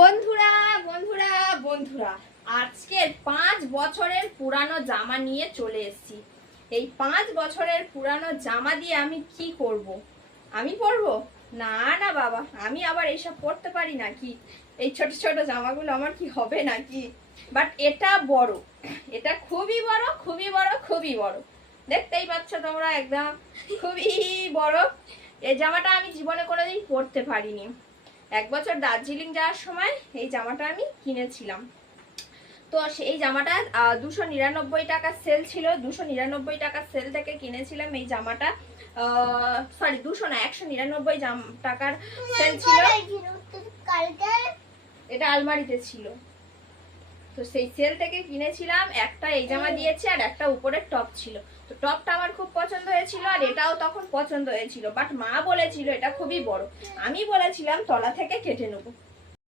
বন্ধুরা বন্ধুরা বন্ধুরা আজকের 5 বছরের পুরানো জামা নিয়ে চলে এসেছি। এই 5 বছরের পুরানো জামা দিয়ে আমি কি করব? আমি পরবো? না না বাবা, আমি আবার এইসব পরতে পারি নাকি? এই ছোট ছোট জামাগুলো আমার কি হবে নাকি? বাট এটা বড়, এটা খুবই বড় খুবই বড় খুবই বড়। দেখতেই পাচ্ছ তোমরা, একদম খুবই বড়। এই জামাটা আমি জীবনে কোনোদিন পরতে পারিনি। 1 বছর দার্জিলিং যাওয়ার সময় এই জামাটা আমি কিনেছিলাম। তো সেই জামাটা 299 টাকা সেল ছিল। 299 টাকা সেল থেকে কিনেছিলাম এই জামাটা। সরি 200 না, 199 টাকার সেল ছিল। এটা আলমারিতে ছিল। তো সেই সেল থেকে কিনেছিলাম। একটা এই জামা দিয়েছে আর একটা উপরের টপ ছিল। তো টপটা আমার খুব পছন্দ হয়েছিল আর এটাও তখন পছন্দ হয়েছিল, বাট মা বলেছিল এটা খুবই বড়। আমি বলেছিলাম তলা থেকে কেটে নেবো।